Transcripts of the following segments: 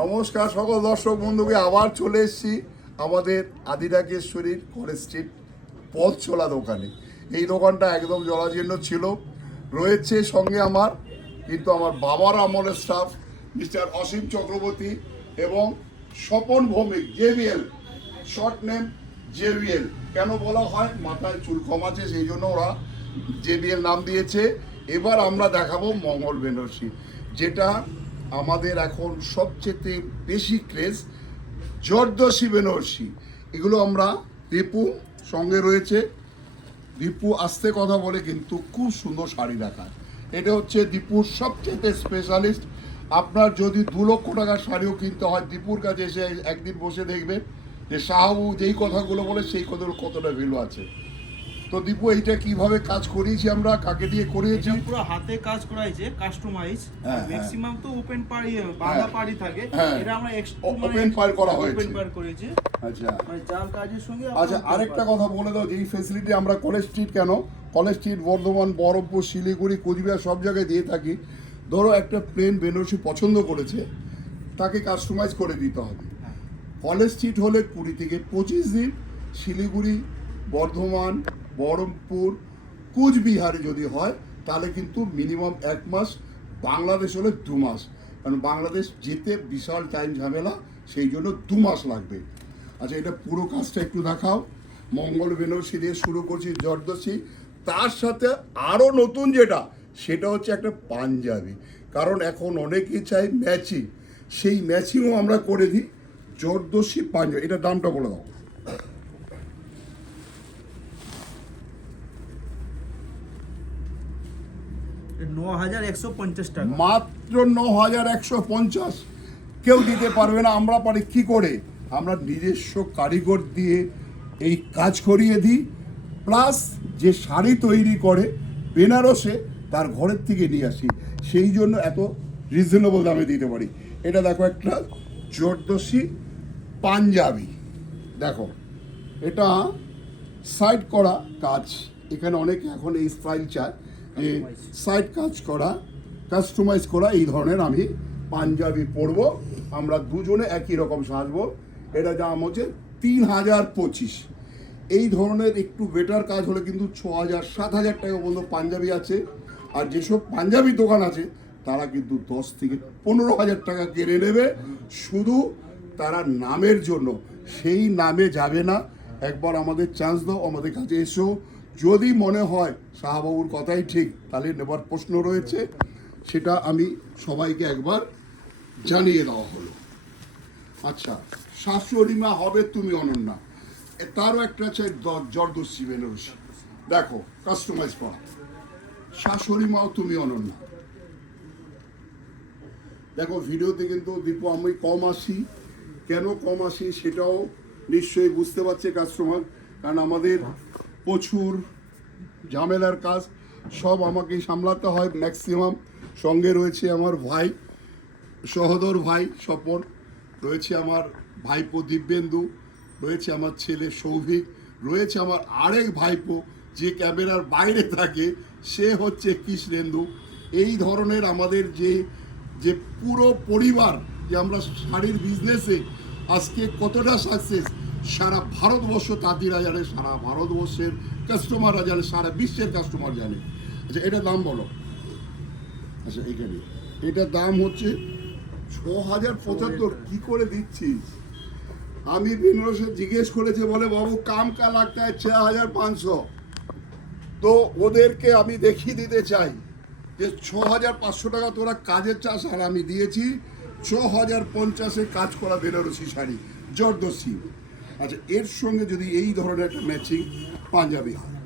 নমস্কার সকল দর্শক বন্ধুকে, আবার চলে এসেছি আমাদের আদিরাকেশ্বরীর কলেজ স্ট্রিট পথ চলা দোকানে। এই দোকানটা একদম জরাজীর্ণ ছিল, রয়েছে সঙ্গে আমার কিন্তু আমার বাবার আমলের স্টাফ মিস্টার অসীম চক্রবর্তী এবং Swapan Bhowmik, JBL, short name JBL. কেন বলা হয়, মাথায় চুল কম আছে সেই জন্য ওরা জেবিএল নাম দিয়েছে। এবার আমরা দেখাবো মঙ্গল বেনারসি, যেটা আমাদের এখন সবচেয়ে বেশি ক্রেজ, জর্দোসি বেনারসি। এগুলো আমরা দীপু সঙ্গে রয়েছে, দীপু আস্তে কথা বলে কিন্তু খুব সুন্দর শাড়ি দেখায়। এটা হচ্ছে দীপুর সবচেয়ে স্পেশালিস্ট। আপনার যদি 2 লক্ষ টাকার শাড়িও কিনতে হয়, দীপুর কাছে এসে একদিন বসে দেখবেন যে শাহু যেই কথাগুলো বলে সেই কথাগুলো কতটা ভ্যালু আছে। তো দীপু, এইটা কিভাবে কাজ করিয়েছি আমরা, কাকে দিয়ে করিয়েছি? পুরো হাতে কাজ করাইছে, কাস্টমাইজ। ম্যাক্সিমাম তো ওপেন পাড়ি বাঁধা পাড়ি থাকে, এটা আমরা ওপেন পাড় করা হয়েছে, ওপেন পাড় করেছি। আচ্ছা, মানে জাল কাজের সঙ্গে। আচ্ছা, আরেকটা কথা বলে দাও যে এই ফ্যাসিলিটি আমরা কলেজ স্ট্রিট কেন, কলেজ স্ট্রিট, বর্ধমান, বহরমপুর, শিলিগুড়ি, কোচবিহার সব জায়গায় দিয়ে থাকি। ধরো একটা প্লেন বেনারসি পছন্দ করেছে, তাকে কাস্টমাইজ করে দিতে হবে। কলেজ স্ট্রিট হলে 20 থেকে 25 দিন, শিলিগুড়ি, বর্ধমান, বহরমপুর, কোচবিহারে যদি হয় তাহলে কিন্তু মিনিমাম 1 মাস, বাংলাদেশ হলে 2 মাস, কারণ বাংলাদেশ যেতে বিশাল টাইম ঝামেলা, সেই জন্য 2 মাস লাগবে। আচ্ছা, এটা পুরো কাজটা একটু দেখাও। মঙ্গল বেনারসি দিয়ে শুরু করছি, জর্দোসি, তার সাথে আরও নতুন যেটা সেটা হচ্ছে একটা পাঞ্জাবি, কারণ এখন অনেকেই চাই ম্যাচিং, সেই ম্যাচিংও আমরা করে দিই। জর্দোসি পাঞ্জাবি, এটা দামটা বলে দাও। টাকা, মাত্র 9150। কেউ দিতে পারবে না, আমরা পারি কি করে? আমরা নিজস্ব কারিগর দিয়ে এই কাজ করিয়ে দিই, প্লাস যে শাড়ি তৈরি করে বেনারসে তার ঘরের থেকে নিয়ে আসি, সেই জন্য এত রিজনেবল দামে দিতে পারি। এটা দেখো, একটা জর্দোসি পাঞ্জাবি, দেখো এটা সাইড করা কাজ। এখানে অনেকে এখন এই স্টাইল চায় যে সাইড কাজ করা, কাস্টমাইজ করা। এই ধরনের আমি পাঞ্জাবি পরবো, আমরা দুজনে একই রকম সাজবো। এটা দাম হচ্ছে 3025। এই ধরনের একটু বেটার কাজ হলে কিন্তু 6000 7000 টাকা পর্যন্ত পাঞ্জাবি আছে। আর যেসব পাঞ্জাবি দোকান আছে তারা কিন্তু 10 থেকে 15,000 টাকা কেড়ে নেবে, শুধু তারা নামের জন্য। সেই নামে যাবে না, একবার আমাদের চান্স দাও, আমাদের কাছে এসো। যদি মনে হয় শাহবাবুর কথাই ঠিক, তাহলে নেবার প্রশ্ন রয়েছে, সেটা আমি সবাইকে একবার জানিয়ে দেওয়া হলো। আচ্ছা, শাশুড়ি মা হবে তুমি অনন্যা, তারও একটা আছে জর্দোসি বেনারসি, দেখো কাস্টমাইজ করা, শাশুড়ি মাও তুমি অনন্যা। দেখো ভিডিওতে কিন্তু দীপু আমি কম আসি, কেন কম আসি সেটাও নিশ্চয়ই বুঝতে পারছে কাস্টমার, কারণ আমাদের প্রচুর ঝামেলার কাজ, সব আমাকেই সামলাতে হয় ম্যাক্সিমাম। সঙ্গে রয়েছে আমার ভাই, সহোদর ভাই স্বপন, রয়েছে আমার ভাইপো দিব্যেন্দু, রয়েছে আমার ছেলে সৌভিক, রয়েছে আমার আরেক ভাইপো যে ক্যামেরার বাইরে থাকে, সে হচ্ছে কৃষ্ণেন্দু। এই ধরনের আমাদের যে যে পুরো পরিবার, যে আমরা শাড়ির বিজনেসে আজকে কতটা সাকসেস, সারা ভারতবর্ষ তাঁতিরা জানে, সারা ভারতবর্ষের কাস্টমাররা জানে, সারা বিশ্বের কাস্টমার জানে। আচ্ছা, এটার দাম বলো। আচ্ছা, এখানে এটার দাম হচ্ছে 6075। কি করে দিচ্ছিস? আমি বেনারসে জিজ্ঞেস করেছে, বলে বাবু কাম কা লাগতা হয় 6500। তো ওদেরকে আমি দেখিয়ে দিতে চাই যে 6500 টাকা তোরা কাজের চাষ, আর আমি দিয়েছি 6050-এ কাজ করা বেনারসি শাড়ি জর্দোসি। আচ্ছা, এর সঙ্গে যদি এই ধরনের একটা ম্যাচিং পাঞ্জাবি হয়,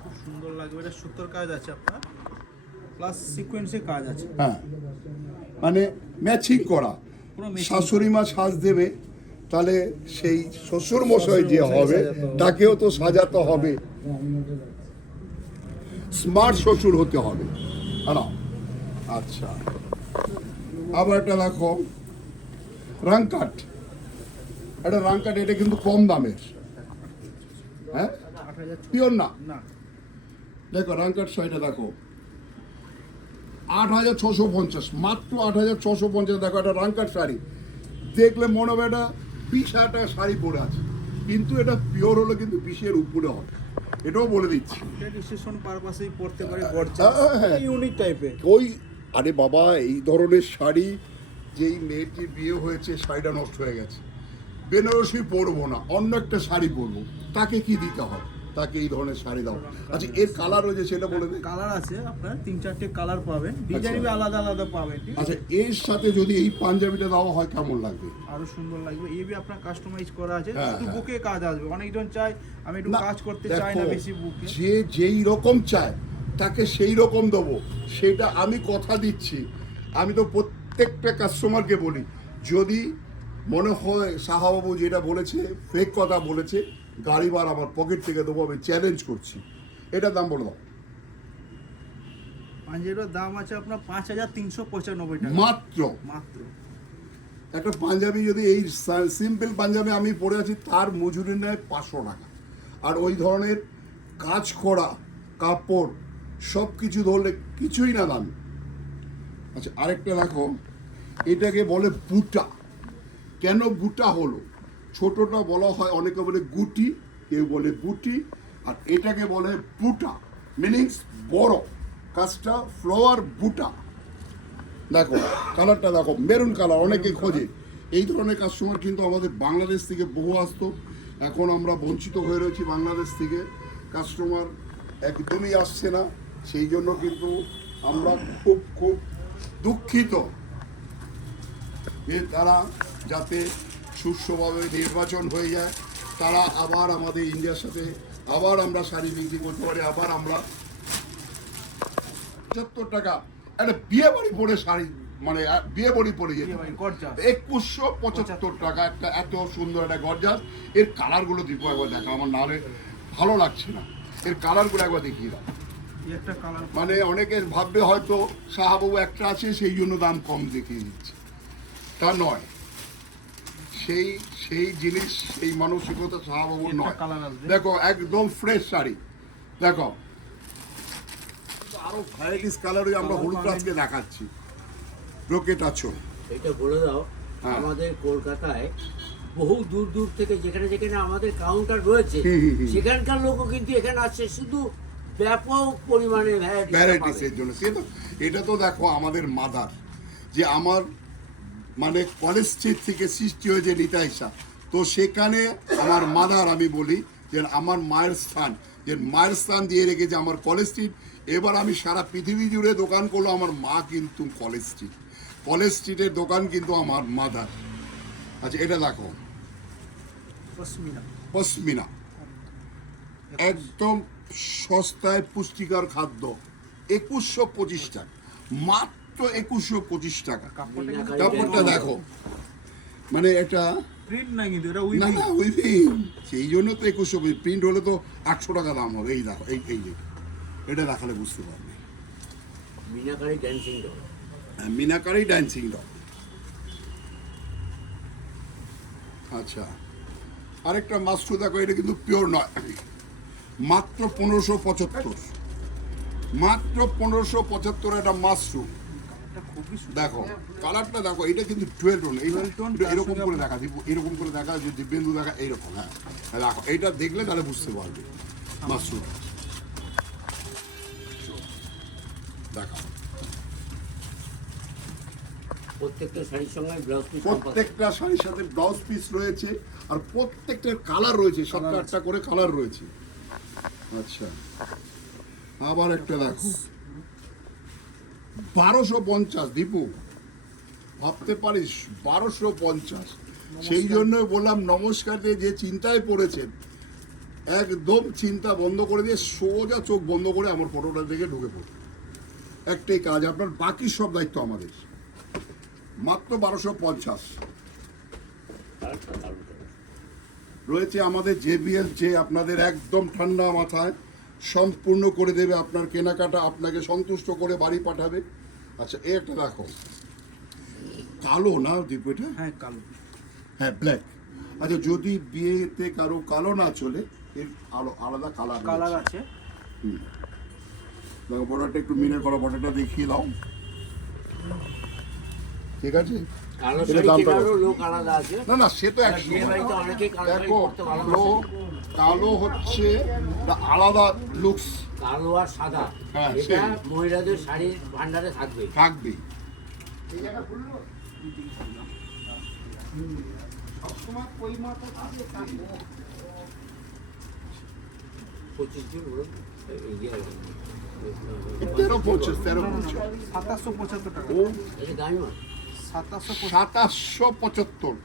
খুব সুন্দর লাগবে। এটা সুতোর কাজ আছে আপনার, প্লাস সিকোয়েন্সে কাজ আছে। হ্যাঁ, মানে ম্যাচিং করা। শাশুড়ি মা সাজ দেবে, তাহলে সেই শ্বশুর মশাই যে হবে তাকেও তো সাজাতে হবে, স্মার্ট শ্বশুর হতে হবে। আচ্ছা, আবার একটা দেখো রাংকাট, এটা রাংকাট, এটা কিন্তু কম দামের, হ্যাঁ পিওর না। দেখো রাংকাট শাড়িটা দেখো, 8,650, মাত্র 8,650। দেখো একটা রাঙ্কার শাড়ি দেখলে মনে হবে এটা 20,000 টাকা শাড়ি পরে আছে, কিন্তু এটা পিওর হলো কিন্তু 20-এর উপরে হবে, এটাও বলে দিচ্ছি। এটা রিসেপশন পারপাসেই পড়তে পারে, হ্যাঁ, গর্জাস হ্যাঁ। ইউনিক টাইপের। ওই আরে বাবা, এই ধরনের শাড়ি যেই মেয়েটির বিয়ে হয়েছে শাড়িটা নষ্ট হয়ে গেছে, বেনারসি পরবো না, অন্য একটা শাড়ি পরবো, তাকে কি দিতে হয়? তাকে এই ধরনের শাড়ি দাও। আচ্ছা, এর কালার রয়েছে সেটা বলে দে। কালার আছে আপনার 3-4টে কালার পাবেন, ডিজাইন আলাদা আলাদা পাবেন, ঠিক আছে? আচ্ছা, এর সাথে যদি এই পাঞ্জাবিটা দেওয়া হয় কেমন লাগবে? আরো সুন্দর লাগবে। এই বি আপনার কাস্টমাইজ করা আছে, হ্যাঁ, শুধু হ্যাঁ। বুকে কাজ আসবে। অনেকজন চায় আমি একটু না, কাজ করতে দেখো, চাই না বেশি বুকে। যে যেই রকম চায় তাকে সেই রকম দেবো, সেটা আমি কথা দিচ্ছি। আমি তো প্রত্যেকটা কাস্টমারকে বলি, যদি মনে হয় সাহাবাবু যেটা বলেছে ফেক কথা বলেছে, গাড়ি বার আমার পকেট থেকে দেবো, আমি চ্যালেঞ্জ করছি। এটার দাম বলে দাও। পাঞ্জাবিটার দাম আছে আপনার 5,395 টাকা মাত্র। মাত্র। একটা পাঞ্জাবি যদি এই সিম্পল পাঞ্জাবি আমি পরে আছি, তার মজুরি নেয় 500 টাকা। আর ওই ধরনের কাজ করা কাপড় সব কিছু ধরলে কিছুই না দাম। আচ্ছা, আরেকটা দেখো, এটাকে বলে বুটা। কেন বুটা হলো? ছোটটা বলা হয়, অনেকে বলে গুটি, কেউ বলে বুটি, আর এটাকে বলে বুটা, মিনিংস বড়। কাজটা ফ্লোয়ার বুটা। দেখো কালারটা দেখো, মেরুন কালার, অনেকে খোঁজে। এই ধরনের কাস্টমার কিন্তু আমাদের বাংলাদেশ থেকে বহু আসতো, এখন আমরা বঞ্চিত হয়ে রয়েছি বাংলাদেশ থেকে, কাস্টমার একদমই আসছে না। সেই জন্য কিন্তু আমরা খুব খুব দুঃখিত যে তারা যাতে সুষ্ঠুভাবে নির্বাচন হয়ে যায়, তারা আবার আমাদের ইন্ডিয়ার সাথে আবার আমরা শাড়ি বিক্রি করতে পারি, আবার আমরা 75 টাকা একটা বিয়ে বাড়ি পরে শাড়ি, মানে বিয়ে বাড়ি পরে যেতে পারি। গর্জাস 2175 টাকা একটা এত সুন্দর একটা গর্জাস। এর কালারগুলো দিব একবার দেখা, আমার নাহলে ভালো লাগছে না। এর কালারগুলো একবার দেখিয়ে দাও। এই একটা কালার মানে অনেকে ভাববে হয়তো সাহাবাবু একটা আছে সেই জন্য দাম কম দেখিয়ে দিচ্ছে, তা নয়। সেই সেই জিনিস, সেই মানসিকতা সাহাবাবুর নয়। কালার আসবে দেখো একদম ফ্রেশ শাড়ি, দেখো আরো ভ্যারাইটিস কালারই আমরা হলুদ আজকে দেখাচ্ছি। ব্রোকেট আছো, এটা বলে দাও, হ্যাঁ। আমাদের কলকাতায় বহু দূর দূর থেকে যেখানে যেখানে আমাদের কাউন্টার রয়েছে, সেখানকার লোকও কিন্তু এখানে আসছে, শুধু ব্যাপক পরিমাণে ভ্যারাইটিসের জন্য। সে তো এটা তো দেখো আমাদের মাদার, যে আমার মানে কলেজ স্ট্রিট থেকে সৃষ্টি হয়েছে নিতাইসা, তো সেখানে আমার মাদার, আমি বলি যে আমার মায়ের স্থান, যে মায়ের স্থান দিয়ে রেখেছে আমার কলেজ স্ট্রিট। এবার আমি সারা পৃথিবী জুড়ে দোকান করলো, আমার মা কিন্তু কলেজ স্ট্রিট, কলেজ স্ট্রিটের দোকান কিন্তু আমার মাদার। আচ্ছা, এটা দেখো পশমিনা। পশমিনা, একদম সস্তায় পুষ্টিকর খাদ্য, 2125 টাকা, মাত্র 2125 টাকা। কাপড়টা কিন্তু কাপড়টা দেখো, মানে এটা প্রিন্ট না, কিন্তু এটা না উইভিং। না উইভিং, সেই জন্য তো 2125। প্রিন্ট হলে তো 800 টাকা দাম হবে। এই দেখো, এই এই যে এটা দেখালে বুঝতে পারবে। Meenakari dancing doll. Meenakari dancing doll. আচ্ছা, আরেকটা মাস্টু দেখো, এটা কিন্তু পিওর নয়, মাত্র 1575, মাত্র 1575 একটা মাস্টু। এটা খুবই সুন্দর। দেখো কালারটা দেখো, এটা কিন্তু 12 টোন। এইটা 12 টোন, একটু এরকম তার করে সঙ্গে দেখা দিব, এরকম করে দেখা, যদি বিন্দু দেখা এইরকম। হ্যাঁ হ্যাঁ, দেখো এইটা দেখলে তাহলে বুঝতে পারবে মাসুদ। দেখো প্রত্যেকটা শাড়ির সঙ্গে ব্লাউজ পিস, প্রত্যেকটা শাড়ির সাথে ব্লাউজ পিস রয়েছে, আর প্রত্যেকটার কালার রয়েছে, 7-8টা করে কালার রয়েছে। আচ্ছা, আবার একটা দেখো 1250। দীপু ভাবতে পারিস 1250। সেই জন্য বললাম নমস্কার দিয়ে যে চিন্তায় পড়েছেন, একদম চিন্তা বন্ধ করে দিয়ে সোজা চোখ বন্ধ করে আমার ফটোটা দেখে ঢুকে পড়ুন। একটাই কাজ আপনার, বাকি সব দায়িত্ব আমাদের। মাত্র 1250 রয়েছে আমাদের JBL, যে আপনাদের একদম ঠান্ডা মাথায় সম্পূর্ণ করে দেবে আপনার কেনাকাটা, আপনাকে সন্তুষ্ট করে বাড়ি পাঠাবে। আচ্ছা, এই একটা দেখো, কালো না দীপ এটা? হ্যাঁ কালো। হ্যাঁ, ব্ল্যাক। আচ্ছা, যদি বিয়েতে কারো কালো না চলে, এর আলো আলাদা কালার কালার আছে। দেখো বর্ডারটা একটু মিনে করা, বর্ডারটা দেখিয়ে দাও। ঠিক আছে? কালো এটা শাড়ি দামটা কেনারও কত? লোক আলাদা আছে। না না, সে তো আর একশো। বিয়ে বাড়িতে অনেকেই কালো শাড়ি দেখো, পরতে কালো ভালোবাসে। কালো হচ্ছে একটা আলাদা লুকস কালো আর সাদা হ্যাঁ, এটা সেই। মহিলাদের শাড়ির ভান্ডারে থাকবে। থাকবেই। পঁচিশ জন বলুন। 13 13 775 টাকা। এটা দামি মাল। 2775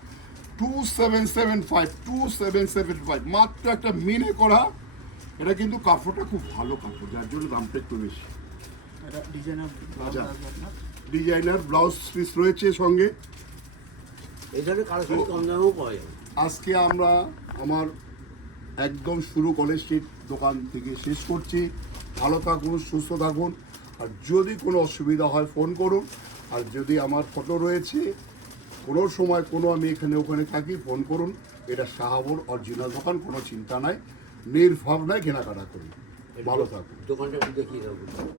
2775 2775 মাত্র একটা মিনে করা। এটা কিন্তু কাপড়টা খুব ভালো কাপড়, যার জন্য দামটা একটু বেশি। এটা ডিজাইনার আচ্ছা, ডিজাইনার ব্লাউজ পিস রয়েছে সঙ্গে। এই ধরনের কালো শাড়ি কম দামেও পাওয়া যাবে। আজকে আমরা আমার একদম শুরু কলেজ স্ট্রিট দোকান থেকে শেষ করছি। ভালো থাকুন, সুস্থ থাকুন, আর যদি কোনো অসুবিধা হয় ফোন করুন। আর যদি আমার ফটো রয়েছে, কোনো সময় কোনো আমি এখানে ওখানে থাকি, ফোন করুন। এটা শাহাবুর অরিজিনাল দোকান, কোনো চিন্তা নাই, নির্ভাবনায় কেনাকাটা করুন। ভালো থাকুন। দোকানটা একটু দেখিয়ে দেবো।